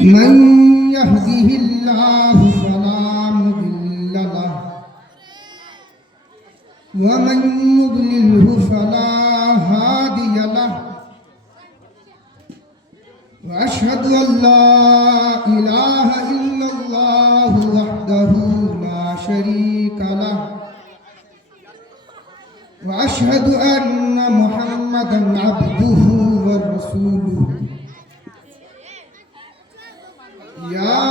من يهده الله فلا مضل له ومن يضلله فلا هادي له وأشهد أن لا إله إلا الله وحده لا شريك له وأشهد أن محمدًا عبده ورسوله يا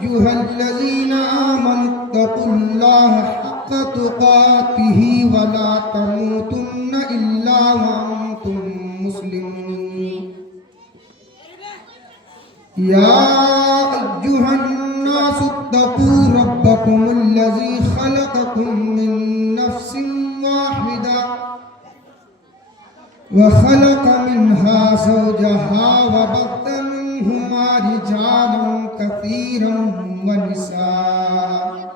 أيها الذين آمنوا اتقوا الله حق تقاته ولا تموتن إلا وأنتم مسلمون يا أيها الناس اتقوا ربكم الذي خلقكم من نفس واحدة وخلق منها زوجها وبث منهما رجالا كثيرا ونساء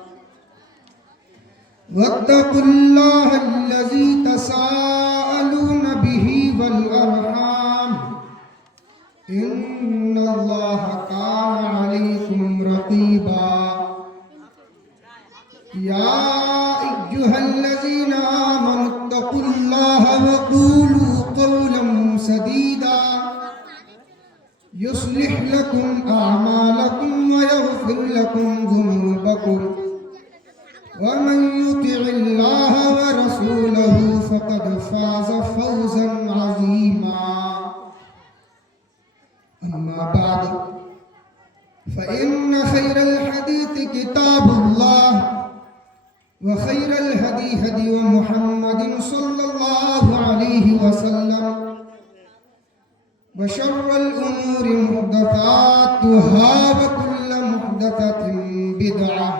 واتقوا الله الذي تساءلون به والأرحام إن الله كان عليكم رقيبا يا أيها الذين آمنوا اتقوا الله وقولوا قولا سديدا يصلح لكم أعمالكم ويغفر لكم ذنوبكم ومن يطع الله ورسوله فقد فاز فوزا عظيما أما بعد فإن خير الحديث كتاب الله وخير الهدي هدي محمد صلى الله عليه وسلم وشر الأمور محدثاتها وكل محدثة بدعة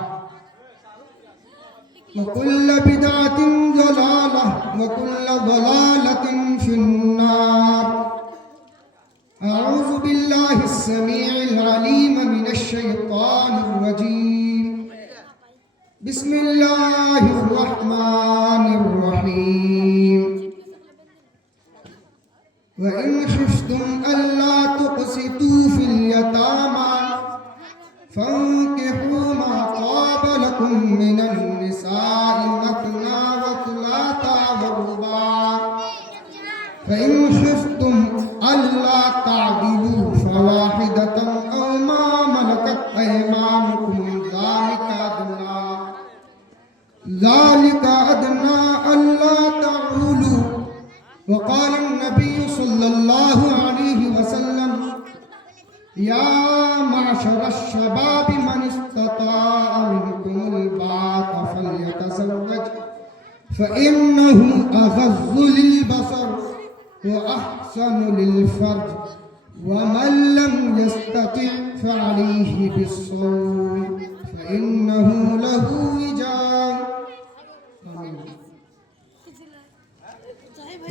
وكل بدعة ضلالة وكل ضلالة في النار أعوذ بالله السميع العليم من الشيطان الرجيم بسم الله الرحمن الرحيم وإن خفتم ألا تقسطوا في اليتامى فانكحوا ما طاب لكم من النساء مثنى وثلاث ورباع فإن خفتم ألا تعدلوا فواحدة أو ما ملكت أيمانكم ذلك أدنى ألا تعولوا وقال النبي صلى الله عليه وسلم يا معشر الشباب من استطاع منكم الباءة فليتزوج فإنه أغض للبصر وأحسن للفرج ومن لم يستطع فعليه بالصوم فإنه له وجاء.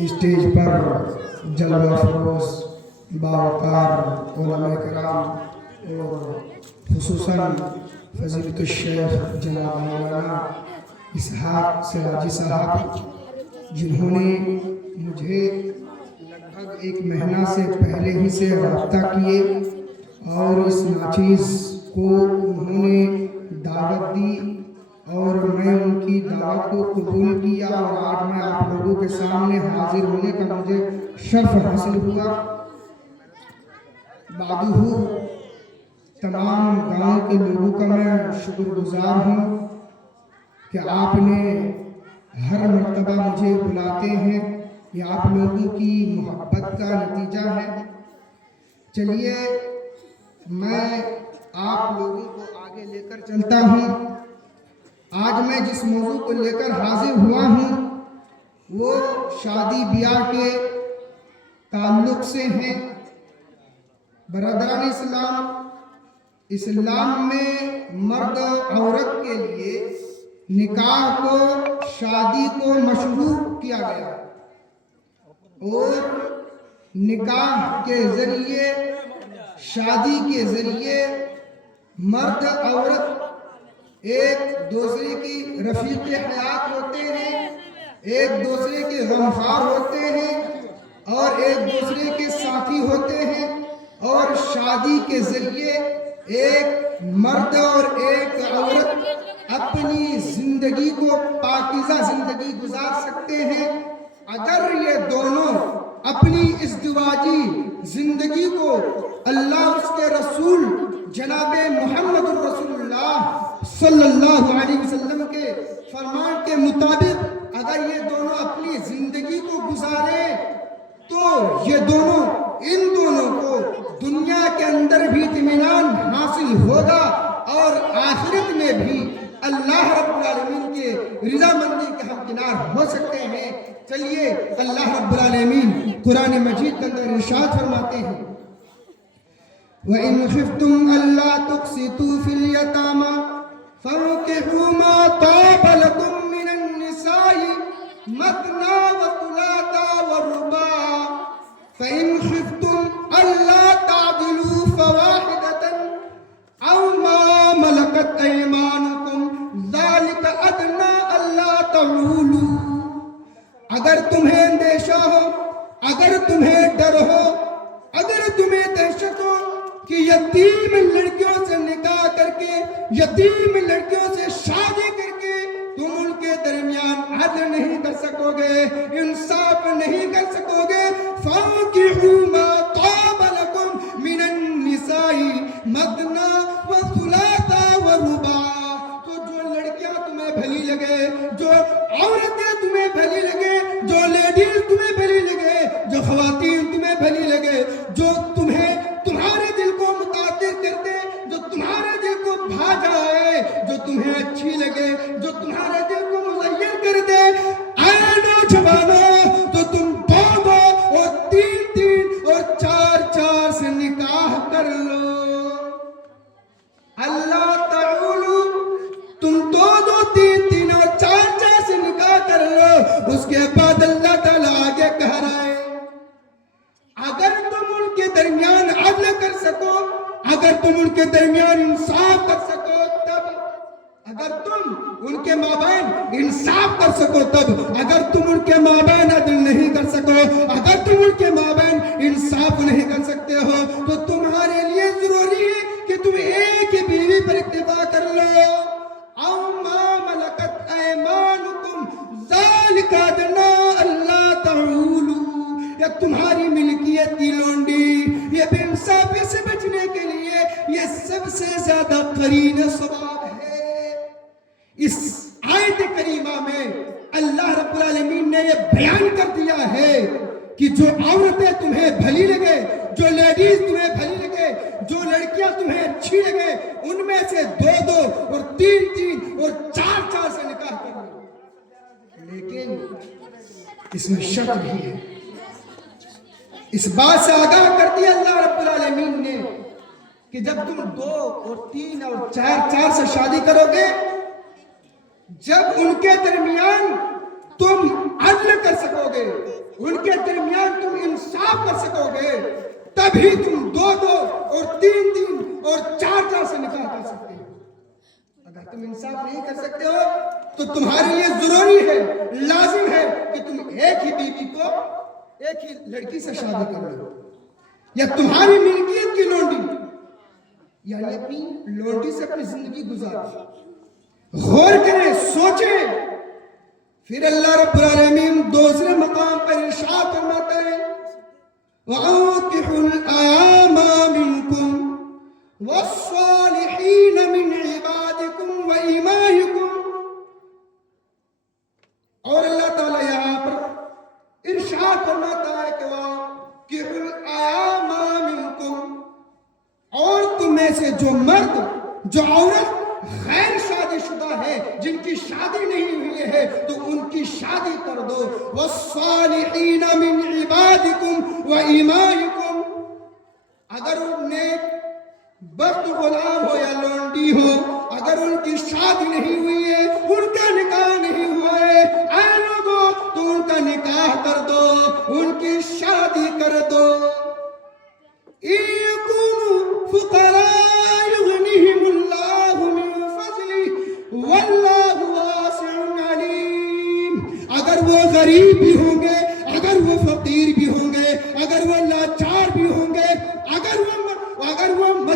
اسٹیج پر جلوہ فروز باوقار علماء کرام اور خصوصاً فضیلت الشیخ جناب مولانا اسحاق سراجی صاحب جنہوں نے مجھے لگ بھگ 1 مہینہ سے پہلے ہی سے رابطہ کیے اور اس ناچیز کو انہوں نے دعوت دی اور میں ان کی دعوت کو قبول کیا اور آج میں آپ لوگوں کے سامنے حاضر ہونے کا مجھے شرف حاصل ہوا. بعدہ تمام گاؤں کے لوگوں کا میں شکر گزار ہوں کہ آپ نے ہر مرتبہ مجھے بلاتے ہیں. یہ آپ لوگوں کی محبت کا نتیجہ ہے. چلیے میں آپ لوگوں کو آگے لے کر چلتا ہوں. آج میں جس موضوع کو لے کر حاضر ہوا ہوں وہ شادی بیاہ کے تعلق سے ہیں. برادران اسلام میں مرد و عورت کے لیے نکاح کو شادی کو مشروع کیا گیا اور نکاح کے ذریعے شادی کے ذریعے مرد عورت ایک دوسرے کی رفیق حیات ہوتے ہیں, ایک دوسرے کے غمخوار ہوتے ہیں اور ایک دوسرے کے ساتھی ہوتے ہیں, اور شادی کے ذریعے ایک مرد اور ایک عورت اپنی زندگی کو پاکیزہ زندگی گزار سکتے ہیں اگر یہ دونوں اپنی ازدواجی زندگی کو اللہ اس کے رسول جناب محمد الرسول اللہ صلی اللہ علیہ وسلم کے فرمان کے مطابق اگر یہ دونوں اپنی زندگی کو گزارے تو یہ دونوں ان دونوں کو دنیا کے اندر بھی اطمینان حاصل ہوگا اور آخرت میں بھی اللہ رب العالمین کے رضا مندی کے ہمکنار ہو سکتے ہیں۔ چلیے اللہ رب العالمین قرآن مجید کے اندر ارشاد فرماتے ہیں وَإِنْ خِفْتُمْ أَلَّا تُقْسِطُوا فِي الْيَتَامَى فَانكِحُوا مَا طَابَ لَكُم مِّنَ النِّسَاءِ مَثْنَىٰ وَثُلَاثَ وَرُبَاعَ فَإِنْ خِفْتُمْ أَلَّا تَعْدِلُوا فَوَاحِدَةً أَوْ مَا مَلَكَتْ أَيْمَانُكُمْ ذَلِكَ أَدْنَىٰ أَلَّا تَعُولُوا۔ اگر تمہیں اندیشہ ہو، اگر تمہیں ڈر ہو، اگر تمہیں دہشت ہو کہ یتیم لڑکیوں سے نکاح کر کے، یتیم لڑکیوں سے شادی کر کے تم ان کے درمیان عدل نہیں کر سکو گے، انصاف نہیں کر سکو گے، فَانكِحُوا مَا طَابَ لَكُم مِّنَ النِّسَاءِ مَثْنَىٰ وَثُلَاثَ وَرُبَاعَ۔ تو جو لڑکیاں تمہیں بھلی لگے، جو عورتیں تمہیں بھلی لگے، جو لیڈیز تمہیں بھلی لگے، جو خواتین تمہیں بھلی لگے، جو تمہارے دل کو متاثر کر دے، جو تمہارے دل کو بھا جائے، جو تمہیں اچھی لگے، جو تمہارے دل کو مزین کر دے، اے نوجوانوں تو تم دو اور تین اور چار سے نکاح کر لو۔ اللہ تعالی تم دو تین اور چار سے نکاح کر لو۔ اس کے بعد اللہ تعالیٰ آگے کہہ رہا ہے اگر تم ان کے درمیان عدل کر سکو، اگر تم ان کے درمیان انصاف کر سکو تب، اگر تم ان کے مابین انصاف کر سکو تب، اگر تم ان کے مابین عدل نہیں کر سکو، اگر تم ان کے مابین انصاف نہیں کر سکتے ہو تو تمہارے لیے ضروری ہے کہ تم ایک ہی بیوی پر اکتفا کر لو۔ او ما ملکت ایمانکم ذالک ادنیٰ اللہ تعولوا۔ یا تمہاری ملکیت کی لونڈی، یہ بے انصافی سے بچنے کے لیے یہ سب سے زیادہ قرین ثواب ہے۔ اس آیت کریمہ میں اللہ رب العالمین نے یہ بیان کر دیا ہے کہ جو عورتیں تمہیں بھلی لگے، جو لیڈیز تمہیں بھلی لگے، جو لڑکیاں تمہیں اچھی لگے، ان میں سے دو اور تین اور چار سے نکاح کر لو۔ لیکن اس میں شرط بھی ہے، اس بات سے آگاہ کر دیا اللہ رب العالمین نے کہ جب تم 2 اور 3 اور 4 سے شادی کرو گے، جب ان کے درمیان تم عدل کر سکو گے، ان کے درمیان تم انصاف کر سکو گے، تبھی تم 2 اور 3 اور 4 سے نکاح کر سکتے ہو۔ اگر تم انصاف نہیں کر سکتے ہو تو تمہارے لیے ضروری ہے، لازم ہے کہ تم ایک ہی بیوی کو، ایک ہی لڑکی سے شادی کر لو، یا تمہاری ملکیت کی لونڈی، یعنی اپنی لونڈی سے اپنی زندگی گزارو۔ غور کریں، سوچیں۔ پھر اللہ رب العالمین دوسرے مقام پر ارشاد فرماتا ہے وَأَنكِحُوا الْأَيَامَىٰ مِنكُمْ وَالصَّالِحِينَ مِنْ عِبَادِكُمْ وَإِمَائِكُمْ۔ اور اللہ تعالیٰ یہاں پر ارشاد فرماتا ہے کہ وَأَنكِحُوا الْأَيَامَىٰ مِنكُمْ، اور تم میں سے جو مرد، جو عورت غیر شادی شدہ ہے، جن کی شادی نہیں ہوئی ہے، تو ان کی شادی کر دو۔ وَالصَّالِحِينَ مِنْ عِبَادِكُمْ وَإِمَائِكُمْ، اگر ان نیک بخت غلام ہو یا لونڈی ہو، اگر ان کی شادی نہیں ہوئی ہے، ان کا نکاح نہیں ہوا ہے، اے لوگوں تو ان کا نکاح کر دو، ان کی شادی کر دو۔ يَكُونُوا فُقَرَاءَ يُغْنِهِمُ اللَّهُ مِنْ فَضْلِهِ وَاللَّهُ وَاسِعٌ عَلِيمٌ، اگر وہ غریب بھی ہوں گے، اگر وہ فقیر بھی ہوں گے، اگر وہ لاچار بھی ہوں گے، اگر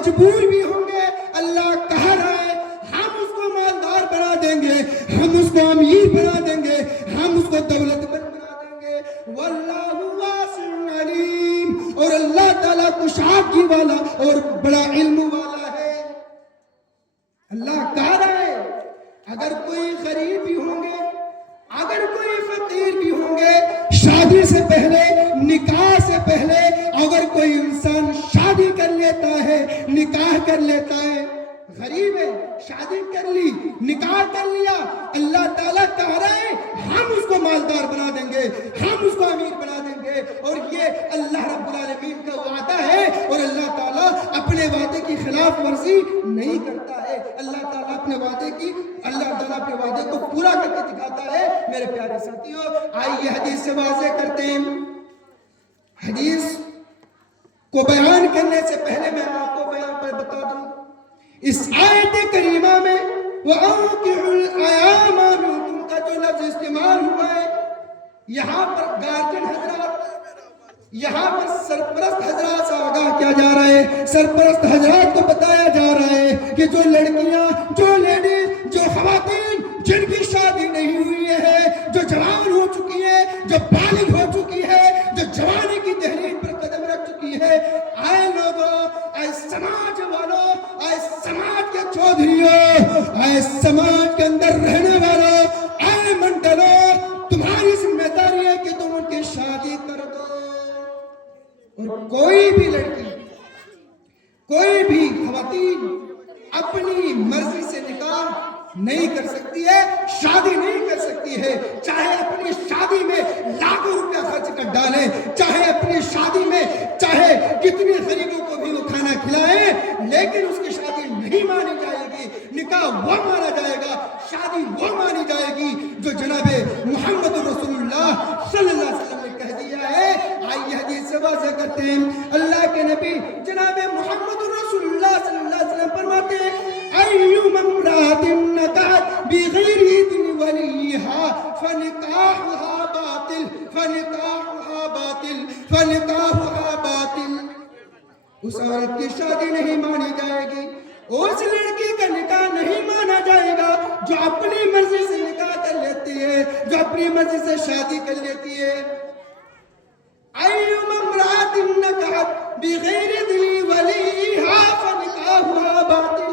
مجبور بھی ہوں گے، اللہ کہہ رہا ہے ہم اس کو مالدار بنا دیں گے، ہم اس کو امیر بنا دیں گے، ہم اس کو دولت مند بنا دیں گے۔ واللہ واسع علیم، اور اللہ تعالیٰ کشادگی والا اور بڑا علم والا ہے۔ اللہ کہہ رہا ہے اگر کوئی غریب بھی ہوں گے، اگر کوئی فقیر بھی ہوں گے، شادی سے پہلے، نکاح سے پہلے اگر کوئی انسان شادی کر لیتا ہے، نکاح کر لیتا ہے، غریب ہے، شادی کر لی، نکاح کر لیا، اللہ تعالیٰ کہہ رہا ہے ہم اس کو مالدار بنا دیں گے، ہم اس کو امیر بنا دیں گے۔ اور یہ اللہ رب العالمین کا وعدہ ہے، اور اللہ تعالیٰ اپنے وعدے کی خلاف ورزی نہیں کرتا ہے۔ اللہ تعالیٰ اپنے وعدے کو پورا کر کے دکھاتا ہے۔ میرے پیارے ساتھیوں، آئیے حدیث سے واضح کرتے ہیں۔ حدیث کو بیان کرنے سے پہلے میں آپ کو بیان پر بتا دوں، اس آیت کریمہ میں وَأَنكِحُوا الْأَيَامَ مِنكُمْ کا جو لفظ استعمال ہوا ہے، یہاں پر گارجن حضرات، یہاں پر سرپرست حضرات سے آگاہ کیا جا رہا ہے، سرپرست حضرات کو بتایا جا رہا ہے کہ جو لڑکیاں، جو لیڈیز، جو خواتین جن کی شادی نہیں ہوئی ہے، جو جوان ہو چکی ہے، جو بالغ ہو چکی ہے، جو جوانی کی تحریر پر قدم رکھ چکی ہے، آئے لوگوں، آئے سماج والوں، آئے سماج کے چودھریوں، آئے سماج کے اندر رہنے والوں، آئے منڈلوں، تمہاری ذمہ داری ہے کہ تم ان کی شادی کر دو۔ اور کوئی بھی لڑکی، کوئی بھی خواتین اپنی مرضی سے نکاح نہیں کر سکتی ہے، شادی نہیں کر سکتی ہے، چاہے اپنی شادی میں لاکھوں روپیہ خرچ کر ڈالیں، چاہے اپنی شادی میں چاہے کتنے غریبوں کو بھی وہ کھانا کھلائیں، لیکن اس کی شادی نہیں مانی جائے گی۔ نکاح وہ مانا جائے گا، شادی وہ مانی جائے گی جو جناب محمد رسول اللہ صلی اللہ علیہ وسلم نے کہہ دیا ہے۔ آئیے حدیث سے واضح کرتے ہیں، اللہ کے نبی جناب محمد رسول اللہ صلی اللہ علیہ وسلم فرماتے ہیں اَيُّمَا امْرَأَةٍ نَكَحَتْ بِغَيْرِ إِذْنِ وَلِيِّهَا فَنِكَاحُهَا بَاطِلٌ فَنِكَاحُهَا بَاطِلٌ فَنِكَاحُهَا بَاطِلٌ۔ اس عورت کی شادی نہیں مانی جائے گی، اس لڑکی کا نکاح نہیں مانا جائے گا جو اپنی مرضی سے نکاح کر لیتی ہے، جو اپنی مرضی سے شادی کر لیتی ہے۔ اَيُّمَا امْرَأَةٍ نَكَحَتْ بِغَيْرِ إِذْنِ وَلِيِّهَا فَنِكَاحُهَا بَاطِلٌ۔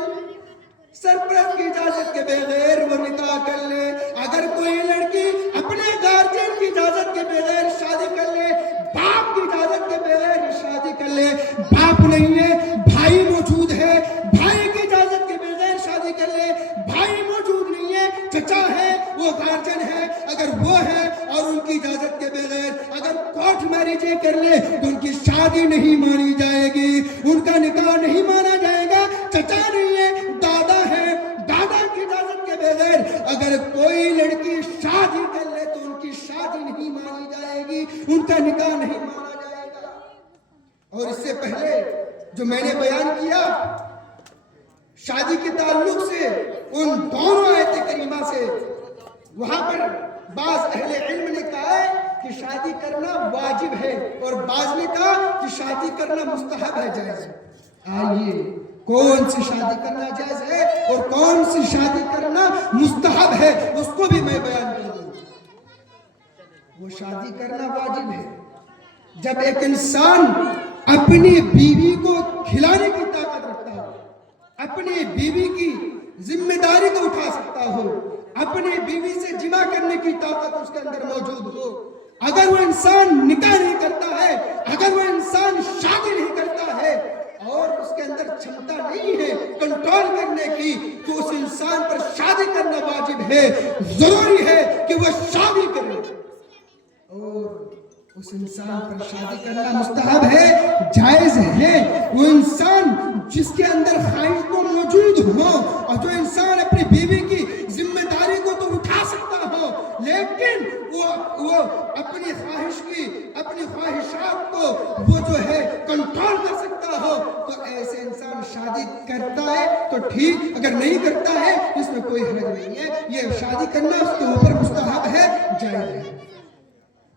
سرپرست کی اجازت کے بغیر وہ نکاح کر لے، اگر کوئی لڑکی اپنے گارجین کی اجازت کے بغیر شادی کر لے، باپ کی اجازت کے بغیر شادی کر لے، باپ نہیں ہے، بھائی موجود ہے، بھائی کی اجازت کے بغیر شادی کر لے، بھائی موجود نہیں ہے، چچا ہے، وہ گارجن ہے، اگر وہ ہے اور ان کی اجازت کے بغیر اگر کورٹ میرج کر لے تو ان کی شادی نہیں مانی جائے گی، ان کا نکاح نہیں مانا جائے گا۔ چچا نہیں ہے، دادا ہے، دادا کی اجازت کے بغیر اگر کوئی لڑکی شادی کر لے تو ان کی شادی نہیں مانی جائے گی، ان کا نکاح نہیں مانا جائے گا۔ اور اس سے پہلے جو میں نے بیان کیا شادی کے تعلق سے ان دونوں آیت کریمہ سے، وہاں پر بعض اہل علم نے کہا ہے کہ شادی کرنا واجب ہے، اور بعض نے کہا کہ شادی کرنا مستحب ہے، جائز ہے۔ آئیے کون سی شادی کرنا جائز ہے اور کون سی شادی کرنا مستحب ہے اس کو بھی میں بیان کر دوں۔ وہ شادی کرنا واجب ہے جب ایک انسان اپنی بیوی کو کھلانے کی طاقت رکھتا ہو، اپنی بیوی کی ذمہ داری کو اٹھا سکتا ہو، اپنی بیوی سے جمع کرنے کی طاقت اس کے اندر موجود ہو۔ اگر وہ انسان نکاح نہیں کرتا ہے، اگر وہ انسان شادی نہیں کرتا ہے اور اس کے اندر چھمتا نہیں ہے کنٹرول کرنے کی، تو اس انسان پر شادی کرنا واجب ہے، ضروری ہے کہ وہ شادی کرے۔ اور اس انسان پر شادی کرنا مستحب ہے، جائز ہے۔ وہ انسان جس کے اندر خواہش تو موجود ہو، اور جو انسان اپنی بیوی کی ذمہ داری کو تو اٹھا سکتا ہو، لیکن وہ اپنی خواہش کی، اپنی خواہشات کو وہ جو ہے کنٹرول کر سکتا ہو، تو ایسے انسان شادی کرتا ہے تو ٹھیک، اگر نہیں کرتا ہے اس میں کوئی حرج نہیں ہے۔ یہ شادی کرنا اس کے اوپر مستحب ہے، جائز ہے۔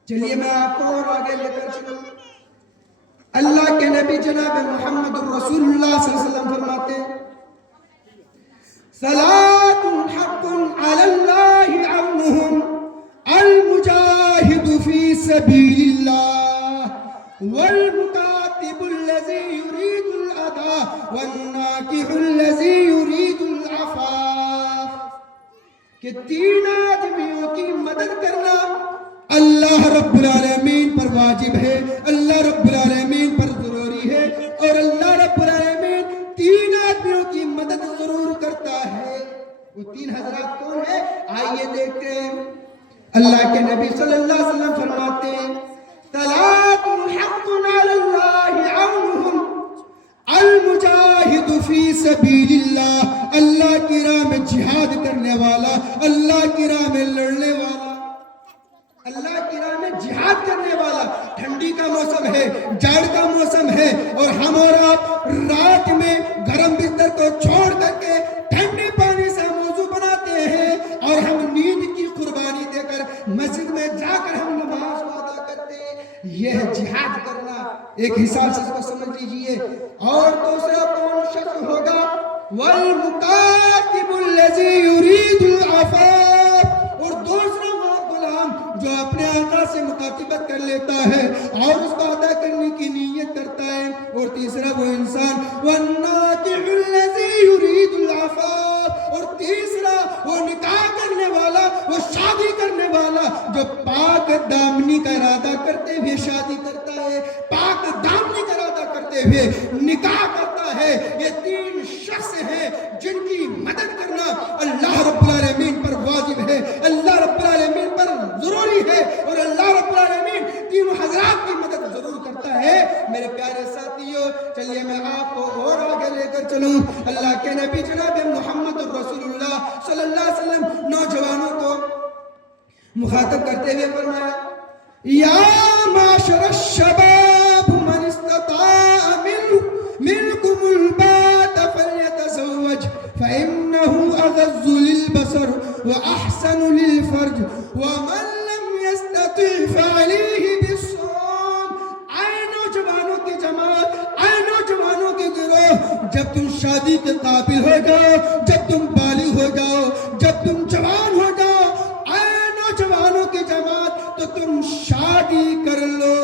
چلیے میں آپ کو اور آگے لے کر چلوں۔ اللہ کے نبی جناب محمد رسول اللہ صلی اللہ علیہ وسلم صلاة حق على الله عونهم المجاهد في سبيل الله والمكاتب الذي يريد الأداء والناكح الذي يريد العفاف کہ 3 آدمیوں کی مدد کرنا اللہ رب العالمین پر واجب ہے، اللہ رب العالمین پر ضروری ہے، اور اللہ رب العالمین 3 آدمیوں کی مدد ضرور کرتا ہے۔ وہ 3 حضرات کون ہیں؟ آئیے دیکھتے ہیں۔ اللہ کے نبی صلی اللہ علیہ وسلم فرماتے ہیں ثلاث حق علی اللہ عونہم المجاہد فی سبیل اللہ، اللہ کی راہ میں جہاد کرنے والا، اللہ کی راہ میں لڑنے والا، اللہ کی راہ میں جہاد کرنے والا۔ ٹھنڈی کا موسم ہے، جاڑ کا موسم ہے، اور ہم اور آپ رات میں گرم بستر کو چھوڑ کر کے ٹھنڈے پانی سے موضوع بناتے ہیں، اور ہم نیند کی قربانی دے کر مسجد میں جا کر ہم نماز کو ادا کرتے ہیں۔ یہ ہے جہاد کرنا، ایک حساب سے اس کو سمجھ لیجئے۔ اور دوسرا کون شخص ہوگا؟ وَالْمُقَاتِبُ الَّذِي يُرِيدُ الْعَفَافَ، اور دوسرا وہ غلام جو اپنے آقا سے مکاتبت کر لیتا ہے اور اس کو ادا کرنے کی نیت کرتا ہے۔ اور تیسرا وہ انسان وَالنَّاكِحُ الَّذِي يُرِيدُ الْعَفَافَ، اور تیسرا وہ نکاح کرنے والا، وہ شادی کرنے والا جو پاک دامنی کا ارادہ کرتے ہوئے شادی کرتا ہے، پاک دامنی کا ارادہ کرتے ہوئے نکاح کرتا ہے۔ یہ 3 شخص ہیں جن کی مدد کرنا اللہ رب العالمین پر واجب ہے، اللہ رب العالمین پر ضروری ہے، اور اللہ رب العالمین 3 حضرات کی مدد ضرور کرتا ہے۔ میرے پیارے ساتھیوں، چلیے میں آپ کو اور آگے لے کر چلوں۔ اللہ کے نبی جناب محمد رسول اللہ صلی اللہ علیہ وسلم نوجوانوں کو مخاطب کرتے ہوئے فرمایا یا معاشر الشباب من استطاع منکم الباءۃ فلیتزوج فإنه أغض للبصر وأحسن للفرج ومن لم يستطع فعليه بالصوم۔ اے نوجوانوں کی جماعت، اے نوجوانوں کے گروہ، جب تم شادی کے قابل ہو جاؤ، جب تم بالغ ہو جاؤ، جب تم جوان ہو جاؤ، اے نوجوانوں کی جماعت، تو تم شادی کر لو،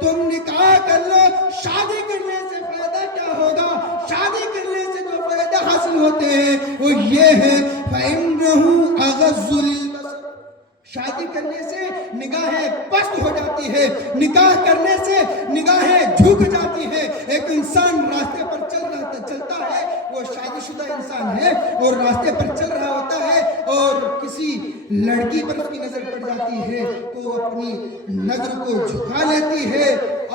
تم نکاح کر لو۔ شادی کرنے سے فائدہ کیا ہوگا؟ شادی کرنے سے جو فائدہ حاصل ہوتے ہیں وہ یہ ہے فَإِنَّهُ أَغَضُّ لِلْبَصَرِ، شادی کرنے سے نگاہیں پست ہو جاتی ہے، نکاح کرنے سے نگاہیں جھک جاتی ہے۔ ایک انسان راستے پر چلتا ہے، وہ شادی شدہ انسان ہے اور راستے پر چل رہا ہوتا ہے اور کسی لڑکی پر اس کی نظر پڑ جاتی ہے تو وہ اپنی نظر کو جھکا لیتی ہے،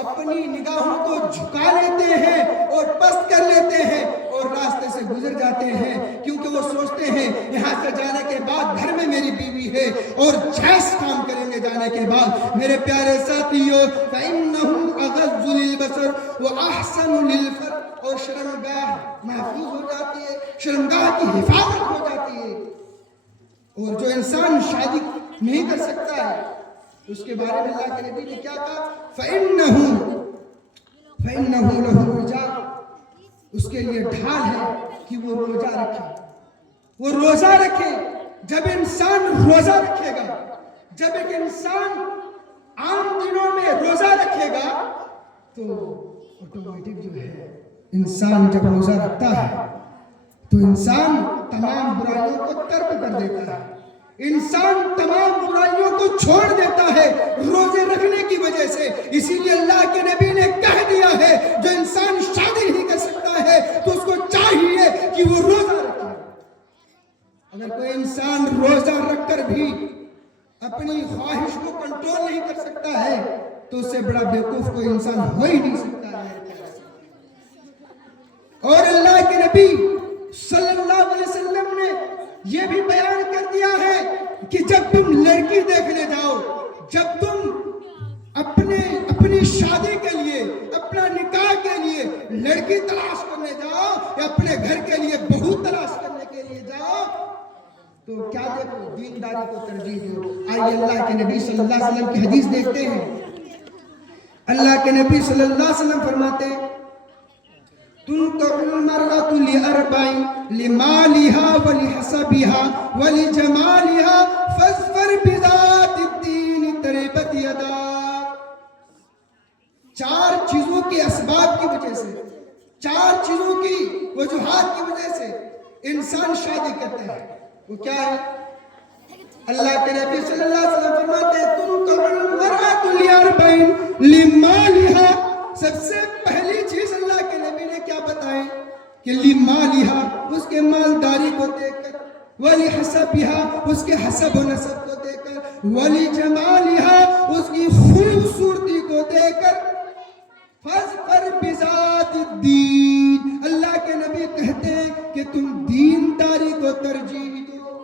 اپنی نگاہوں کو جھکا لیتے ہیں اور پست کر لیتے ہیں اور راستے سے گزر جاتے ہیں، کیونکہ وہ سوچتے ہیں یہاں سے جانے کے بعد گھر میں میری بیوی ہے اور جائز کام کریں گے جانے کے بعد۔ میرے پیارے ساتھیوں، فَإِنَّهُ أَغَضُّ لِلْبَصَرِ وَأَحْسَنُ لِلْفَرْجِ، اور شرمگاہ محفوظ ہو جاتی ہے، شرمگاہ کی حفاظت ہو جاتی ہے۔ اور جو انسان شادی نہیں کر سکتا ہے اس کے بارے میں اللہ کے نبی نے کیا کہا؟ فَإِنَّهُ لَهُ وِجَاءٌ، اس کے لیے ڈھال ہے کہ وہ روزہ رکھے، وہ روزہ رکھے۔ جب انسان روزہ رکھے گا، جب ایک انسان عام دنوں میں روزہ رکھے گا تو آٹومیٹک جو ہے انسان جب روزہ رکھتا ہے تو انسان تمام برائیوں کو ترک کر دیتا ہے، انسان تمام برائیوں کو چھوڑ دیتا ہے روزے رکھنے کی وجہ سے۔ اسی لیے اللہ کے نبی نے کہہ دیا ہے جو انسان شادی نہیں کر سکتا ہے تو اس کو چاہیے کہ وہ روزہ رکھے۔ اگر کوئی انسان روزہ رکھ کر بھی اپنی خواہش کو کنٹرول نہیں کر سکتا ہے تو اس سے بڑا بیوقوف کوئی انسان ہو ہی نہیں سکتا ہے۔ اور اللہ کے نبی صلی اللہ علیہ وسلم نے یہ بھی بیان کر دیا ہے کہ جب تم لڑکی دیکھنے جاؤ، جب تم اپنی شادی کے لیے، اپنا نکاح کے لیے لڑکی تلاش کرنے جاؤ یا اپنے گھر کے لیے بہو تلاش کرنے کے لیے جاؤ تو کیا دیکھو؟ دینداری کو ترجیح دو۔ آئیے اللہ کے نبی صلی اللہ علیہ وسلم کی حدیث دیکھتے ہیں۔ اللہ کے نبی صلی اللہ علیہ وسلم فرماتے ہیں تنكح المرأة لأربع لمالها ولحسبها ولجمالها فاظفر بذات الدين تربت يداك. 4 چیزوں کے اسباب کی وجہ سے، 4 چیزوں کی وجوہات کی وجہ سے انسان شادی کرتا ہے. وہ کیا ہے؟ اللہ کے نبی صلی اللہ علیہ وسلم فرماتے ہیں تنكح المرأة لأربع لمالها. سب سے پہلی چیز اللہ کے نبی نے کیا بتائیں کہ لمالها، اس کے مالداری کو دیکھ کر، ولحسبها، اس کے حسب و نسب کو دیکھ کر، ولجمالها، اس کی خوبصورتی کو دیکھ کر، فاظفر بذات الدین. اللہ کے نبی کہتے ہیں کہ تم دینداری کو ترجیح دو.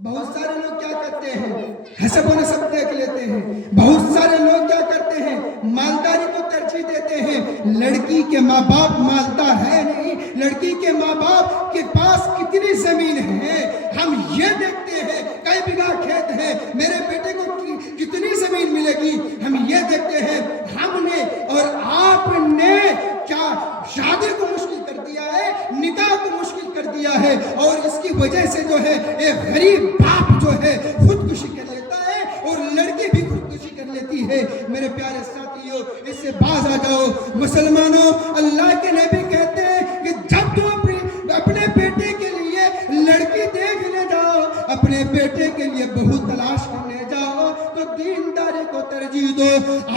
بہت سارے لوگ کیا کرتے ہیں؟ حسب و نسب دیکھ لیتے ہیں. بہت سارے لوگ کیا کرتے ہیں؟ مالداری کو ترجیح دیتے ہیں. لڑکی کے ماں باپ مالدار ہے نہیں، لڑکی کے ماں باپ کے پاس کتنی زمین ہے ہم یہ دیکھتے ہیں. کئی بیگھہ کھیت ہے، میرے بیٹے کو کتنی زمین ملے گی ہم یہ دیکھتے ہیں. ہم نے اور آپ نے کیا شادی کو مشکل کر دیا ہے، نکاح کو مشکل کر دیا ہے، اور اس کی وجہ سے جو ہے ایک غریب باپ جو ہے خودکشی کر لیتا ہے اور لڑکی بھی خودکشی کر لیتی ہے. میرے پیارے ساتھیوں، اس سے باز آ جاؤ. مسلمانوں، اللہ کے نبی کہتے ہیں کہ جب تم اپنے بیٹے کے لیے لڑکی دیکھنے جاؤ، اپنے بیٹے کے لیے بہو تلاش کرنے جاؤ، تو دینداری کو ترجیح دو.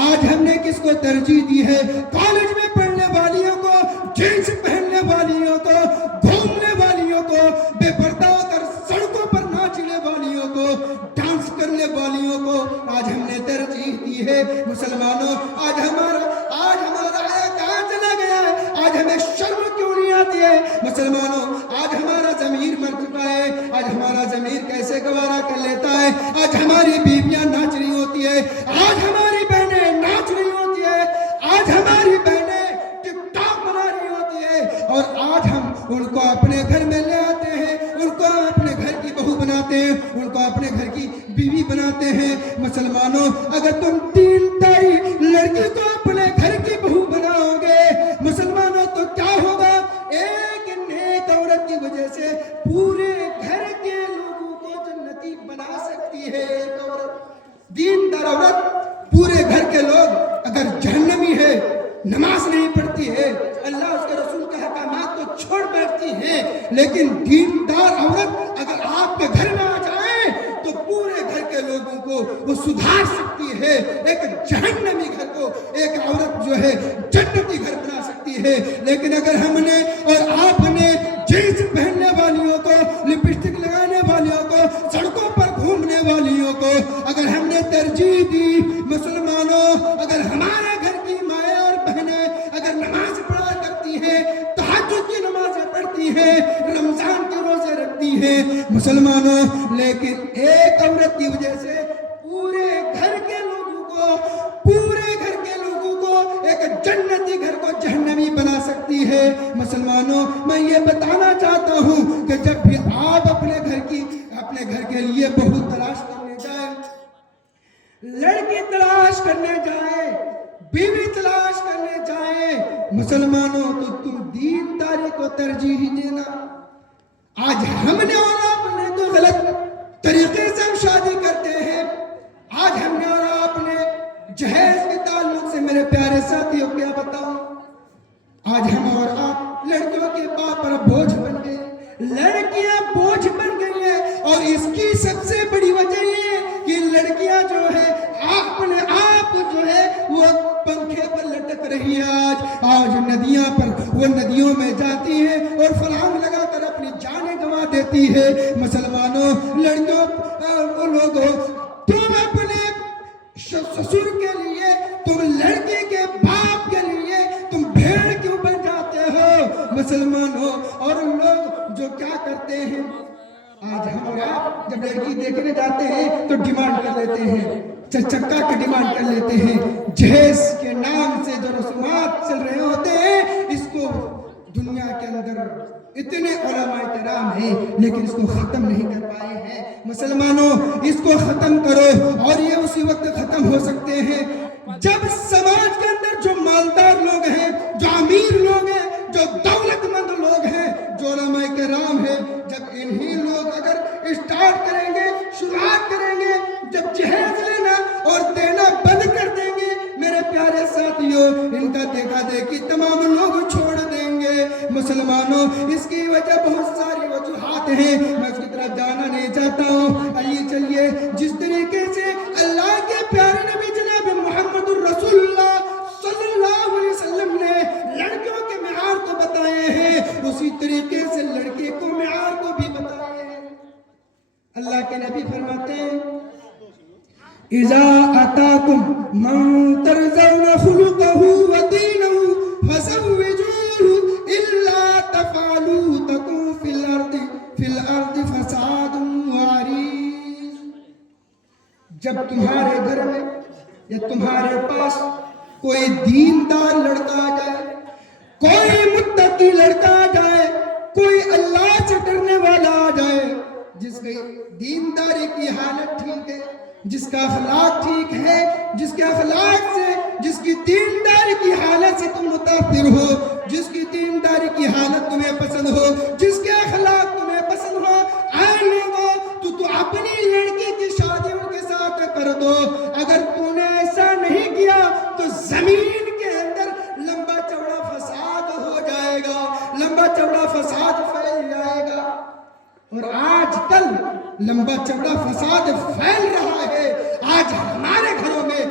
آج ہم نے کس کو ترجیح دی ہے؟ کالج میں پڑھنے والیوں کو، جینس پہننے والیوں کو، گھومنے والیوں کو، بے پردہ ہو کر سڑکوں پر ناچنے والیوں کو، ڈانس کرنے والیوں کو آج ہم نے ترجیح دی ہے. مسلمانوں، آج ہمارا حیا کہاں چلا گیا ہے؟ آج ہمیں شرم کیوں نہیں آتی ہے؟ مسلمانوں، آج ہمارا ضمیر مر چکا ہے. آج ہمارا ضمیر کیسے گوارا کر لیتا ہے؟ آج ہماری بیویاں ناچ رہی ہوتی ہے، آج ہماری بہنیں ناچ رہی ہوتی ہے، آج ہماری بہنیں ٹک ٹاک بنا رہی ہوتی ہے، اور آج ہم ان کو اپنے گھر میں لے آتے ہیں، ان کو اپنے گھر کی بہو بناتے ہیں، ان کو اپنے گھر کی بیوی بناتے ہیں. مسلمانوں، اگر تم دینداری لڑکی کو اپنے گھر کی بہو بناؤ گے مسلمانوں تو کیا ہوگا؟ ایک نیک عورت کی وجہ سے پورے گھر کے لوگوں کو جنتی بنا سکتی ہے. ایک عورت، دیندار عورت، پورے گھر کے لوگ اگر جہنمی ہے، نماز نہیں پڑھتی ہے، اللہ اس کے رسول کے احکامات کو چھوڑ بیٹھتی ہے، لیکن دیندار عورت اگر آپ کے گھر میں آ جائے تو پورے گھر کے لوگوں کو وہ سدھار سکتی ہے. ایک جہنمی گھر کو ایک عورت جو ہے جنتی گھر بنا سکتی ہے. لیکن اگر ہم نے اور آپ نے جینس پہننے والیوں کو، لپسٹک لگانے والیوں کو، سڑکوں پر گھومنے والیوں کو اگر ہم نے ترجیح دی، مسلمانوں، اگر ہمارے گھر کی مائیں اور بہنیں اگر نماز پڑھا کرتی ہیں، تہجد کی نمازیں پڑھتی ہیں، رمضان کے روزے رکھتی ہیں، مسلمانوں، لیکن ایک عورت کی وجہ سے پورے گھر کے لوگوں کو ایک جنتی گھر کو جہنمی بنا سکتی ہے. مسلمانوں، میں یہ بتانا چاہتا ہوں کہ جب بھی آپ اپنے گھر کے لیے بہو تلاش کرنے جائیں، لڑکی تلاش کرنے جائیں، بیوی تلاش کرنے جائیں، مسلمانوں، تو تم دینداری کو ترجیح دینا. آج ہم نے اور آپ نے تو غلط طریقے سے ہم شادی کرتے ہیں. آج ہم نے اور آپ نے جہیز کے تعلق سے میرے پیارے ساتھیوں کیا بتاؤں، آج ہم اور آپ لڑکیوں کے باپ پر بوجھ بن گئے، لڑکیاں بوجھ بن گئی ہیں. اور اس کی سب سے بڑی وجہ یہ ہے کہ لڑکیاں جو ہے اپنے آپ جو ہے وہ پنکھے پر لٹک رہی ہے. آج ندیاں پر وہ ندیوں میں جاتی ہیں اور فلانگ لگا کر اپنی جانیں گنوا دیتی ہے. مسلمانوں، لڑکیوں، لوگوں، تم اپنے سسر کے لیے، تم لڑکی کے باپ کے لیے تم بھیڑ کیوں بن جاتے ہو؟ مسلمانوں، اور لوگ جو کیا کرتے ہیں، آج ہم اور آپ جب لڑکی دیکھنے جاتے ہیں تو ڈیمانڈ کر لیتے ہیں، چکا کی ڈیمانڈ کر لیتے ہیں. جہیز کے نام سے جو رسومات چل رہے ہوتے ہیں، اس کو دنیا کے اندر اتنے علماء کرام ہیں لیکن اس کو ختم نہیں کر پائے ہیں. مسلمانوں، اس کو ختم کرو، اور یہ اسی وقت ختم ہو سکتے ہیں جب سماج کے اندر جو مالدار لوگ ہیں، جو امیر لوگ ہیں، جو دولت مسلمانوں اس کی وجہ بہت ساری وجوہات ہیں، میں اس کی طرف جانا نہیں چاہتا ہوں۔ آئیے چلیے جس طریقے سے اللہ کے پیارے نبی جناب محمد الرسول اللہ صلی اللہ علیہ وسلم نے لڑکیوں کے معیار کو بتائے ہیں، اسی طریقے سے لڑکے کو معیار کو بھی بتائے ہیں۔ اللہ کے نبی فرماتے ہیں اذا اتاکم من ترضون خلقه ودینه فزوجوه الا تفعلوا تکن فی الارض فساد وعریض۔ جب تمہارے گھر میں یا تمہارے پاس کوئی دیندار لڑکا آ جائے، کوئی متقی لڑکا آ جائے، کوئی اللہ سے ڈرنے والا آ جائے، جس کی دینداری کی حالت ٹھیک ہے، جس کا اخلاق ٹھیک ہے، جس کے اخلاق سے، جس کی دینداری کی حالت سے تم متاثر ہو، جس کی دینداری کی حالت تمہیں پسند ہو، جس کے اخلاق تمہیں پسند ہو، اے لوگوں تو اپنی لڑکی کی شادی ان کے ساتھ کر دو۔ اگر تو نے ایسا نہیں کیا تو زمین کے اندر لمبا چوڑا فساد ہو جائے گا، لمبا چوڑا فساد پھیل جائے گا۔ اور آج کل لمبا چوڑا فساد پھیل رہا ہے۔ آج ہمارے گھروں میں،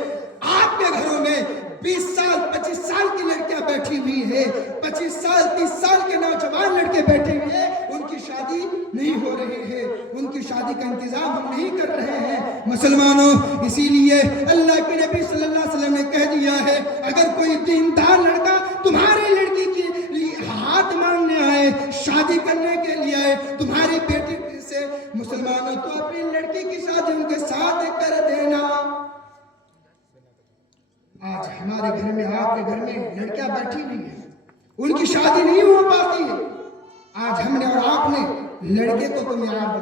آپ کے گھروں میں 20 سال 25 سال کی لڑکیاں بیٹھی ہوئی ہے، 25 سال 30 سال کے نوجوان لڑکے بیٹھے ہوئے ہیں، ان کی شادی نہیں ہو رہی ہے، ان کی شادی کا انتظام ہم نہیں کر رہے ہیں۔ مسلمانوں اسی لیے اللہ کے نبی صلی اللہ علیہ وسلم نے کہہ دیا ہے اگر کوئی دیندار لڑکا تمہاری لڑکی کی ہاتھ مانگنے آئے، شادی کرنے کے لیے آئے، تمہاری بیٹی سے، مسلمانوں تو اپنی لڑکی کی شادی ان کے ساتھ کر دینا۔ آج ہمارے گھر میں، آپ کے گھر میں لڑکیاں بیٹھی ہوئی ہیں، ان کی شادی نہیں ہو پاتی ہے۔ آج ہم نے اور آپ نے لڑکے کو تو معیار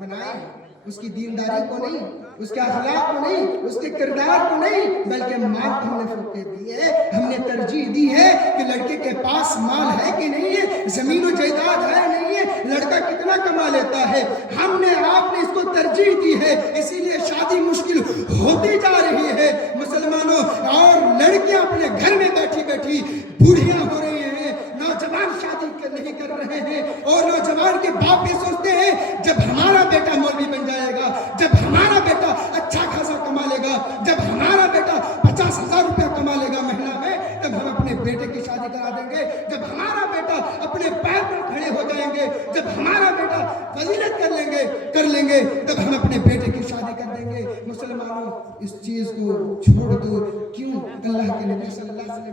بنائے، اس کی دینداری کو نہیں، اس کے اخلاق کو نہیں، اس کے کردار کو نہیں، بلکہ مال کو ہم نے فوقیت دی ہے۔ ہم نے ترجیح دی ہے کہ لڑکے کے پاس مال ہے کہ نہیں ہے، زمین و جائیداد ہے نہیں ہے، لڑکا کتنا کما لیتا ہے، ہم نے آپ نے اس کو ترجیح دی ہے، اسی لیے شادی مشکل ہوتی جا رہی ہے مسلمانوں۔ اور لڑکیاں اپنے گھر میں بیٹھی بیٹھی بوڑھیاں ہو رہی ہیں، نوجوان شادی نہیں کر رہے ہیں، اور نوجوان کے باپ یہ سوچتے ہیں جب ہمارا بیٹا مولوی بن جائے گا، جب ہمارا بیٹا اچھا خاصا کما لے گا، جب ہمارا بیٹا 50,000 روپیہ کما لے گا مہینہ میں، تب ہم اپنے بیٹے کی شادی کرا دیں گے، جب ہمارا بیٹا اپنے پیر پر کھڑے ہو جائیں گے، جب ہمارا بیٹا فضیلت کر لیں گے تب ہم اپنے بیٹے کی شادی کر دیں گے۔ مسلمانوں اس چیز کو چھوڑ دو۔ کیوں؟ اللہ کے نبی صلی اللہ علیہ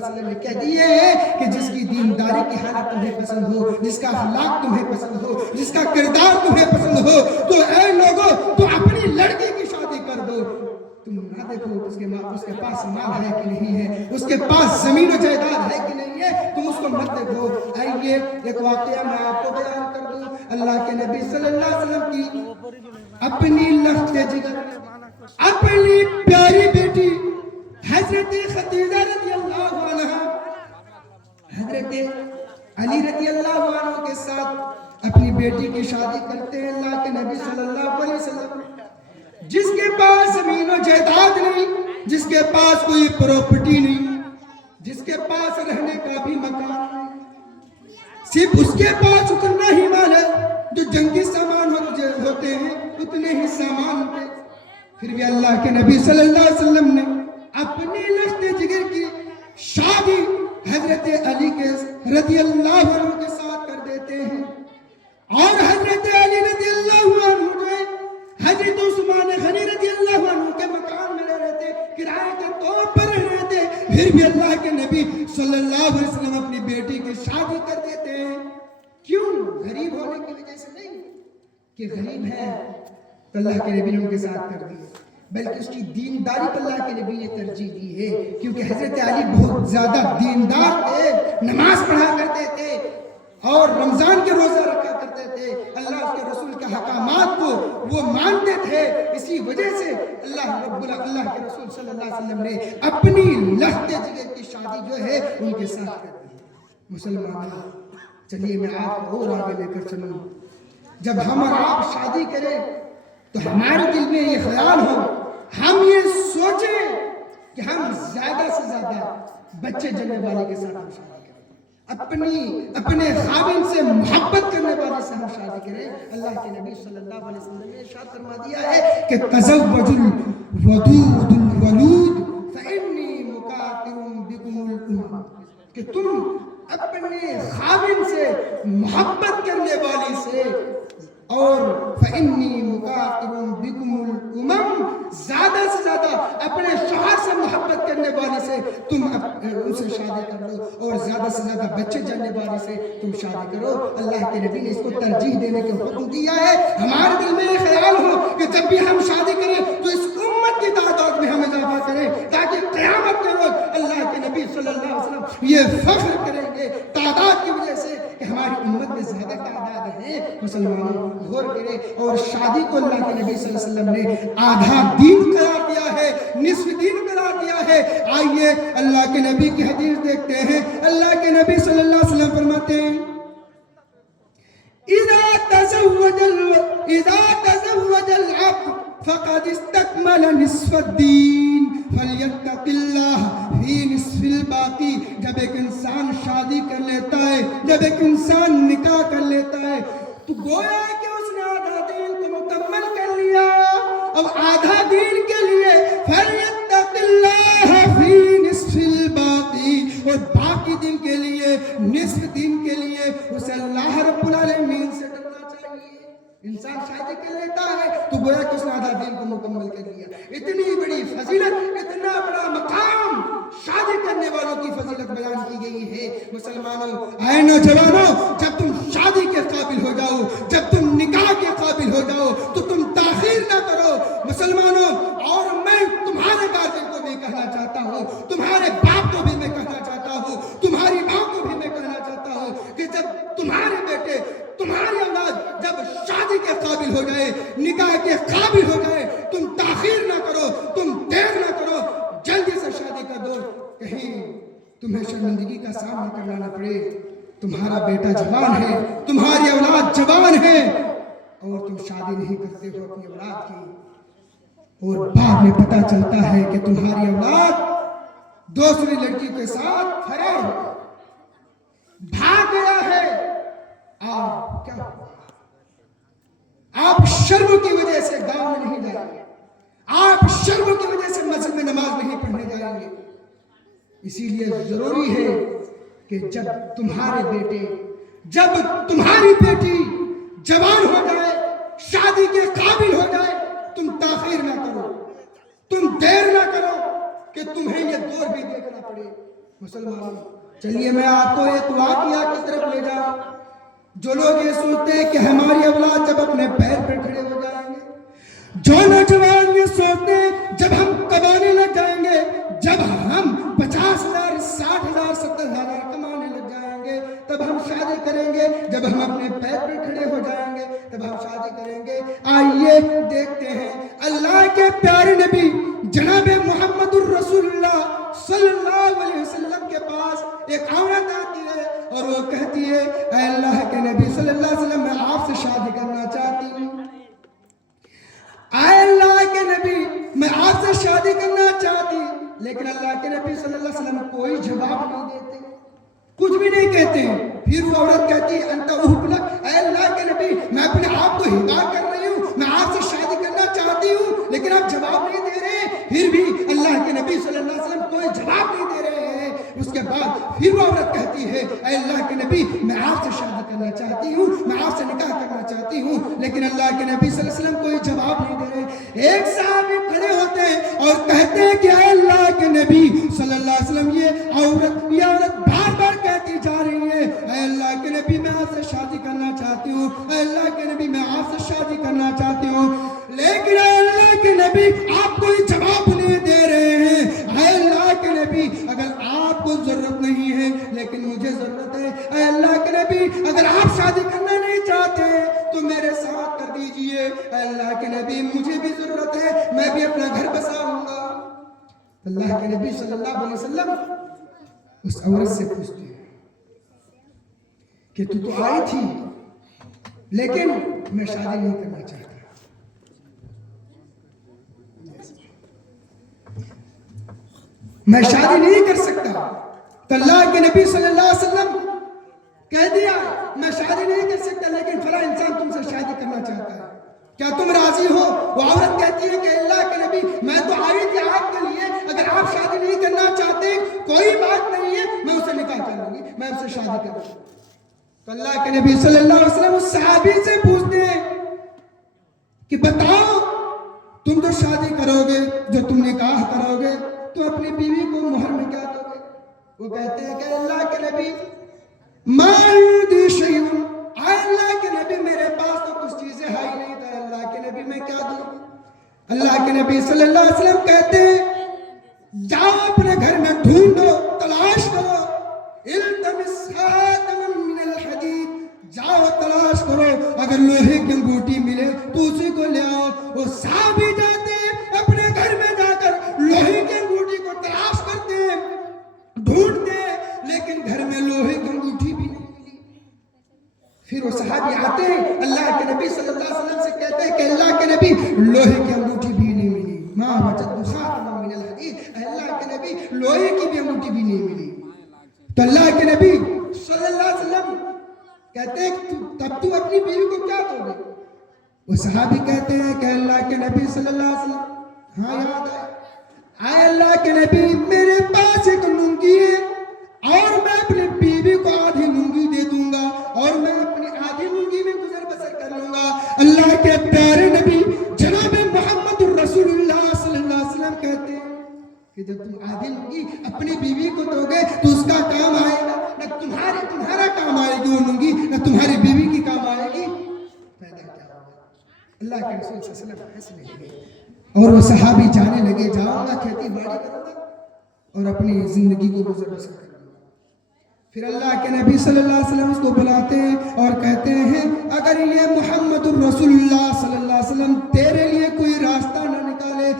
وسلم نے کہہ دیے ہیں کہ جس کی دینداری کی حالت تمہیں پسند ہو، جس کا اخلاق تمہیں پسند ہو، جس کا کردار تمہیں پسند ہو، تو اے لوگوں تو اپنی لڑکی کی شادی کر دو۔ تم نہ دیکھو اس کے پاس مال ہے کہ نہیں ہے، اس کے پاس زمین و جائیداد ہے کہ نہیں ہے، تم اس کو مت دیکھو۔ آئیے ایک واقعہ میں آپ کو بیان کر دوں۔ اللہ کے نبی صلی اللہ علیہ وسلم کی اپنی لخت جگر، اپنی پیاری بیٹی حضرت خدیجہ رضی اللہ عنہ، حضرت علی رضی اللہ عنہ کے ساتھ اپنی بیٹی کی شادی کرتے ہیں اللہ کے نبی صلی اللہ علیہ وسلم۔ جس کے پاس زمین و جائیداد نہیں، جس کے پاس کوئی پراپرٹی نہیں، جس کے پاس رہنے کا بھی مکان نہیں، صرف اس کے پاس اتنا ہی مال ہے جو جنگی سامان ہوتے ہیں اتنے ہی سامان تھے، پھر بھی اللہ کے نبی صلی اللہ علیہ وسلم نے اپنی لخت جگر کی شادی حضرت علی کے رضی اللہ عنہ کے ساتھ کر دیتے ہیں۔ اور حضرت علی رضی اللہ عنہ جو حضرت عثمان غنی رضی اللہ عنہ کے مکان میں رہ رہے تھے، کرائے کے طور پر رہ رہے تھے، پھر بھی اللہ کے نبی صلی اللہ علیہ وسلم اپنی بیٹی کی شادی کر دیتے ہیں۔ کیوں؟ غریب ہونے کی وجہ سے نہیں کہ غریب ہے تو اللہ کے نبی نے ان کے ساتھ کر دی، بلکہ اس کی دینداری پر اللہ کے نبی نے ترجیح دی ہے، کیونکہ حضرت علی بہت زیادہ دیندار تھے، نماز پڑھا کرتے تھے اور رمضان کے روزہ رکھا کرتے تھے، اللہ اس کے رسول کے احکامات کو وہ مانتے تھے، اسی وجہ سے اللہ کے رسول صلی اللہ علیہ وسلم نے اپنی لخت جگر کی شادی جو ہے ان کے ساتھ کر دی۔ مسلمان چلیے میں آپ کو اور آگے لے کر چلوں، جب ہم اور آپ شادی کریں تو ہمارے دل میں یہ خیال ہو، ہم یہ سوچیں کہ ہم زیادہ سے زیادہ بچے جننے والے کے ساتھ ہم شادی کریں۔ اپنے خاوند سے محبت کرنے والے سے ہم شادی کریں. اللہ کے نبی صلی اللہ علیہ وسلم نے ارشاد فرما دیا ہے کہ تزوج الودود الولود فإنی مکافر بکم الامم، کہ تم اپنے خاوند سے محبت کرنے والی سے اور فإنی مکافر بکم الامم، زیادہ سے زیادہ اپنے شوہر سے محبت کرنے والے سے تم ان سے شادی کر لو، اور زیادہ سے زیادہ بچے جاننے والے سے تم شادی کرو. اللہ کے نبی نے اس کو ترجیح دینے کا حکم دیا ہے. ہمارے دل میں یہ خیال ہو کہ جب بھی ہم شادی کریں تو اس امت کی تعداد میں ہم اضافہ کریں، تاکہ قیامت کے روز اللہ کے نبی صلی اللہ علیہ وسلم یہ فخر کریں گے تعداد کی وجہ سے کہ ہماری امت میں زیادہ تعداد ہیں. مسلمانوں غور کریں. اور شادی کو اللہ کے نبی صلی اللہ علیہ وسلم نے آدھا دین قرار دیا ہے، نصف دین قرار دیا ہے. آئیے اللہ کے نبی کی حدیث دیکھتے ہیں. اللہ کے نبی صلی اللہ علیہ وسلم فرماتے ہیں اذا تزوج العبد فقد استكمل نصف الدین فلیتق اللہ فی نصف الباقی. جب ایک انسان شادی کر لیتا ہے، جب ایک انسان نکاح کر لیتا ہے، تو گویا کہ اس نے آدھا دین کو مکمل کر لیا. اب آدھا دین کے لیے فلیتق اللہ فی نصف الباقی، اور باقی دن کے لیے، نصف دن کے لیے اسے اللہ رب العالمین سے ڈرنا چاہیے. انسان شادی کر لیتا ہے تو گویا کہ اس نے آدھا دین کو مکمل کر لیا. اتنی بڑی فضیلت، اتنا بڑا مقام شادی کرنے والوں کی فضیلت بیان کی گئی ہے. مسلمانوں، اے نوجوانوں، جب تم شادی کے قابل ہو جاؤ، جب تم نکاح کے قابل ہو جاؤ تو تم تاخیر نہ کرو. مسلمانوں، اور میں تمہارے گارجن کو بھی کہنا چاہتا ہوں، تمہارے باپ کو بھی میں کہنا چاہتا ہوں، تمہاری ماں کو بھی میں کہنا چاہتا ہوں کہ جب تمہارے بیٹے، تمہاری اولاد جب شادی کے قابل ہو جائے، نکاح کے قابل ہو جائے، تم تاخیر نہ کرو، تم دیر نہ کرو، جلدی سے شادی کر دو، کہیں تمہیں شرمندگی کا سامنا کرنا نہ پڑے. تمہارا بیٹا جوان ہے، تمہاری اولاد جوان ہے، اور تم شادی نہیں کرتے ہو اپنی اولاد کی، اور بعد میں پتہ چلتا ہے کہ تمہاری اولاد دوسری لڑکی کے ساتھ کھڑے ہو بھاگ گیا ہے. آپ کیا ہوا؟ آپ شرم کی وجہ سے گاؤں میں نہیں جائیں گے، آپ شرم کی وجہ سے مسجد میں نماز نہیں پڑھنے جائیں گے. اسی لیے ضروری ہے کہ جب تمہارے بیٹے، جب تمہاری بیٹی جوان ہو جائے، شادی کے قابل ہو جائے، تم تاخیر نہ کرو، تم دیر نہ کرو کہ تمہیں یہ دور بھی دیکھنا پڑے. مسلمانوں، چلیے میں آپ کو ایک واقعہ کی طرف لے جاؤں. جو لوگ یہ سوچتے ہیں کہ ہماری اولاد جب اپنے پیر پر کھڑے ہو جائیں گے، جو نوجوان یہ سوچتے ہیں جب ہم کمانے لگ جائیں گے، جب ہم 50,000 60,000 70,000 کمانے لگ جائیں گے تب ہم شادی کریں گے، جب ہم اپنے پیر پر کھڑے ہو جائیں گے تب ہم شادی کریں گے. آئیے دیکھتے ہیں اللہ کے پیارے نبی جناب محمد الرسول اللہ صلی اللہ علیہ وسلم کے پاس ایک عورت آتی ہے اور وہ کہتی ہے اے اللہ کے نبی صلی اللہ علیہ وسلم، میں آپ سے شادی کرنا چاہتی ہوں. اے اللہ کے نبی، میں آپ سے شادی کرنا چاہتی. لیکن اللہ کے نبی صلی اللہ علیہ وسلم کوئی جواب نہیں دیتے، کچھ بھی نہیں کہتے. پھر وہ عورت کہتی ہے انت احبلک، اے اللہ کے نبی میں اپنے آپ کو ہدا کر رہی ہوں، میں آپ سے شادی کرنا چاہتی ہوں، لیکن آپ جواب نہیں دے رہے. پھر بھی اللہ کے نبی صلی اللہ علیہ وسلم کوئی جواب نہیں دے رہے ہیں. اس کے بعد پھر وہ عورت کہتی ہے اے اللہ کے نبی میں آپ سے شادی کرنا چاہتی ہوں، میں آپ سے نکاح کرنا چاہتی ہوں، لیکن اللہ کے نبی صلی اللہ علیہ وسلم کوئی جواب نہیں دے رہے. ایک صحابی کھڑے ہوتے ہیں اور کہتے ہیں کہ اے اللہ کے نبی صلی اللہ علیہ وسلم یہ عورت بار بار کہتی جا رہی ہے اے اللہ کے نبی میں آپ سے شادی کرنا چاہتی ہوں، اے اللہ کے نبی میں آپ سے شادی کرنا چاہتی ہوں، لیکن اے اللہ کے نبی آپ کوئی جواب نہیں دے رہے ہیں. اے اللہ کے نبی اگر آپ کو ضرورت نہیں ہے لیکن مجھے ضرورت ہے، اے اللہ کے نبی اگر آپ شادی کرنا نہیں چاہتے تو میرے ساتھ کر دیجئے، اے اللہ کے نبی مجھے بھی ضرورت ہے، میں بھی اپنا گھر بساؤں گا. اللہ کے نبی صلی اللہ علیہ وسلم اس عورت سے پوچھتے ہیں کہ تو آئی تھی لیکن میں شادی نہیں کرنا چاہتا، میں شادی نہیں کر سکتا. تو اللہ کے نبی صلی اللہ علیہ وسلم کہہ دیا میں شادی نہیں کر سکتا لیکن فلاں انسان تم سے شادی کرنا چاہتا ہے، کیا تم راضی ہو؟ وہ عورت کہتی ہے کہ اللہ کے نبی میں تو آئی تھی آپ کے لیے، اگر آپ شادی نہیں کرنا چاہتے کوئی بات نہیں ہے، میں اسے نکاح کر لوں گی، میں اس سے شادی کر لوں گی۔ تو اللہ کے نبی صلی اللہ علیہ وسلم اس صحابی سے پوچھتے ہیں کہ بتاؤ تم جو شادی کرو گے، جو تم نکاح کرو گے، تو اپنی بیوی کو مہر میں کیا دو گے؟ وہ کہتے ہیں کہ اللہ کے نبی ما عندی شیء، اے اللہ کے نبی میرے پاس تو کچھ چیزیں ہے ہی نہیں، تو اللہ کے نبی میں کیا دوں؟ اللہ کے نبی صلی اللہ علیہ وسلم کہتے ہیں جاؤ اپنے گھر میں ڈھونڈو، تلاش کرو، التمس خاتما من الحدید، جاؤ تلاش کرو، اگر لوہے کی انگوٹھی ملے تو اسی کو لے آؤ۔ وہ صحابی جاتے ہیں اپنے گھر میں جا کر لوہے کی انگوٹھی کو تلاش کرتے ہیں، ڈھونڈتے ہیں، لیکن گھر میں لوہے کی انگوٹھی بھی نہیں ملی۔ پھر وہ صحابی آتے ہیں اللہ کے نبی صلی اللہ علیہ وسلم سے کہتے ہیں کہ اللہ کے نبی لوہے کی انگوٹھی بھی نہیں ملی، ما وجدت خاتما من الحدید، اللہ کے نبی لوہے کی بھی انگوٹھی بھی نہیں ملی۔ تو اللہ کے نبی صلی اللہ علیہ وسلم کہتے ہیں تب تو اپنی بیوی کو کیا دو گے؟ وہ صحابی کہتے ہیں کہ اللہ کے نبی صلی اللہ علیہ وسلم ہاں یاد ہے، اے اللہ کے نبی میرے پاس ایک لنگی ہے اور میں اپنی بیوی کو آدھی لنگی دے دوں گا اور میں اپنی آدھی لنگی میں گزر بسر کر لوں گا۔ اللہ کے پیارے نبی جناب محمد رسول اللہ صلی اللہ علیہ وسلم کہتے ہیں کہ جب تم آدھی لنگی اپنی بیوی کو دو گے تو اس کا کام آئے گا، نہ تمہارا کام آئے گی وہ لنگی، نہ تمہاری بیوی کی کام آئے گی۔ پیدا کیا ہوگا؟ اللہ کے رسول صلی اللہ علیہ وسلم ہنسنے لگے اور وہ صحابی جانے لگے جاؤں گا کھیتی باڑی کروں گا اور اپنی زندگی کو گزر بسر کروں گا۔ پھر اللہ کے نبی صلی اللہ علیہ وسلم اس کو بلاتے ہیں اور کہتے ہیں اگر یہ محمد الرسول اللہ صلی اللہ علیہ وسلم تیرے لیے کوئی راستہ نہ نکالے،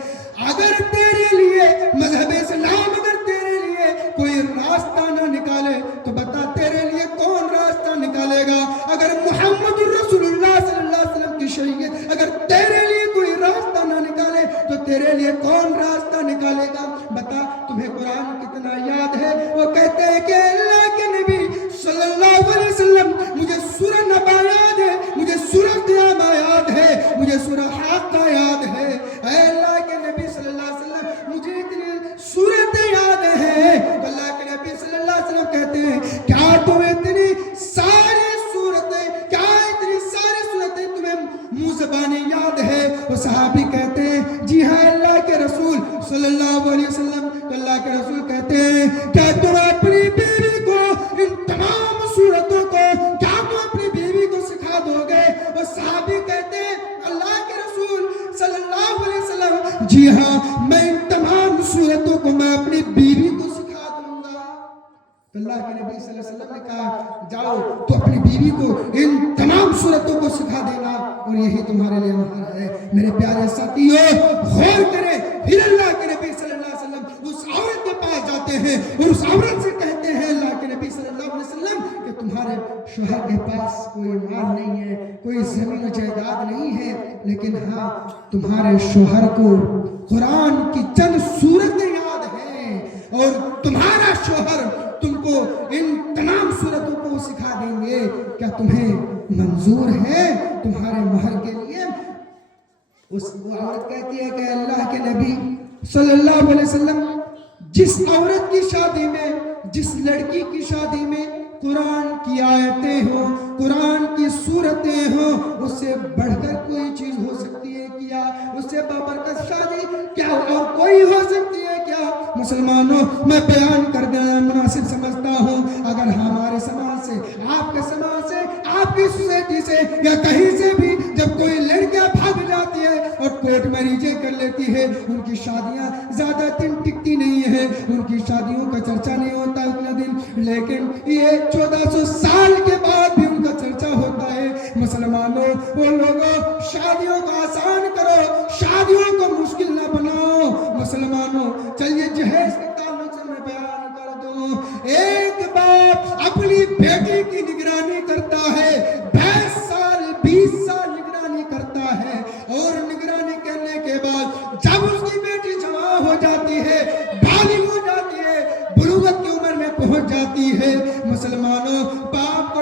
اگر تیرے لیے مذہب اسلام اگر تیرے لیے کوئی راستہ نہ نکالے تو بتا تیرے لیے کون راستہ نکالے گا؟ اگر محمد الرسول اللہ صلی اللہ علیہ وسلم کی شریعت اگر تیرے لیے کوئی راستہ نہ نکالے تو تیرے لیے کون راستہ نکالے گا؟ بتا تمہیں قرآن کتنا یاد ہے؟ وہ کہتے ہیں کہ اللہ کے نبی صلی اللہ علیہ وسلم مجھے سورہ نبا یاد ہے، مجھے سورہ قیامہ یاد ہے، مجھے سورہ حاقہ یاد ہے۔ اے اللہ کے نبی صلی اللہ علیہ وسلم مجھے اتنی سورتیں یاد ہیں۔ تو اللہ کے نبی صلی اللہ علیہ وسلم کہتے ہیں کیا تمہیں اتنی ساری سورتیں تمہیں منہ زبانی یاد ہے؟ وہ صحابی کہتے ہیں جی ہاں اللہ کے رسول صلی اللہ علیہ وسلم۔ تو اللہ کے رسول کہتے ہیں کیا تم اپنی بیوی کو ان تمام سورتوں کو کیا تم اپنی بیوی کو سکھا دو گے؟ وہ صحابی کہتے ہیں اللہ کے رسول صلی اللہ علیہ وسلم جی ہاں میں ان تمام سورتوں کو میں اپنی بیوی کو سکھا دوں گا۔ تو اللہ کے نبی صلی اللہ علیہ وسلم نے کہا جاؤ تو اپنی بیوی کو ان تمام سورتوں کو سکھا دینا اور یہی تمہارے لیے مہر ہے۔ میرے پیارے ساتھیوں غور کریں، پھر اللہ کے نبی صلی اللہ علیہ وسلم اس عورت کے پاس جاتے ہیں اور اس عورت سے کہتے ہیں اللہ کے نبی صلی اللہ علیہ وسلم کہ تمہارے شوہر کے پاس کوئی مال نہیں ہے، کوئی زمین و جائیداد نہیں ہے، لیکن ہاں تمہارے شوہر کو قرآن کی چند سورتیں یاد ہیں اور تمہارا شوہر تم کو ان تمام سورتوں کو سکھا دیں گے، کیا تمہیں منظور ہے تمہارے مہر کے لیے؟ وہ عورت کہتی ہے کہ اللہ کے نبی صلی اللہ علیہ وسلم جس عورت کی شادی میں، جس لڑکی کی شادی میں قرآن کی آیتیں ہوں، قرآن کی سورتیں ہوں، اس سے بڑھ کر کوئی چیز ہو سکتی ہے کیا؟ اس سے بابرکت شادی کیا اور کوئی ہو سکتی ہے کیا؟ مسلمانوں میں بیان کر دینا مناسب سمجھتا ہوں، اگر ہمارے سماج سے، آپ کے سماج سے، آپ کی سوسائٹی سے یا کہیں سے بھی جب کوئی لڑکیاں بھاگ جاتی ہے اور کورٹ میریجیں کر لیتی ہے، ان کی شادیاں زیادہ دن ٹکتی نہیں ہے، ان کی شادیوں کا چرچا نہیں ہوتا اتنا دن، لیکن یہ 1400 سال کے بعد بھی ان کا چرچا ہوتا ہے۔ مسلمانوں وہ لوگوں شادیوں کو آسان کرو، شادیوں کو مشکل نہ بناؤ۔ مسلمانوں چلیے جہیز کے تعلق سے میں بیان کر دوں، ایک باپ اپنی بیٹی کی نگرانی کرتا ہے، 22 سال 20 سال نگرانی کرتا ہے، اور نگرانی کرنے کے بعد جب اس کی بیٹی جوان ہو جاتی ہے، بالغ ہو جاتی ہے، بلوغت کی عمر میں پہنچ جاتی ہے، مسلمانوں باپ کو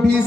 20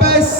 22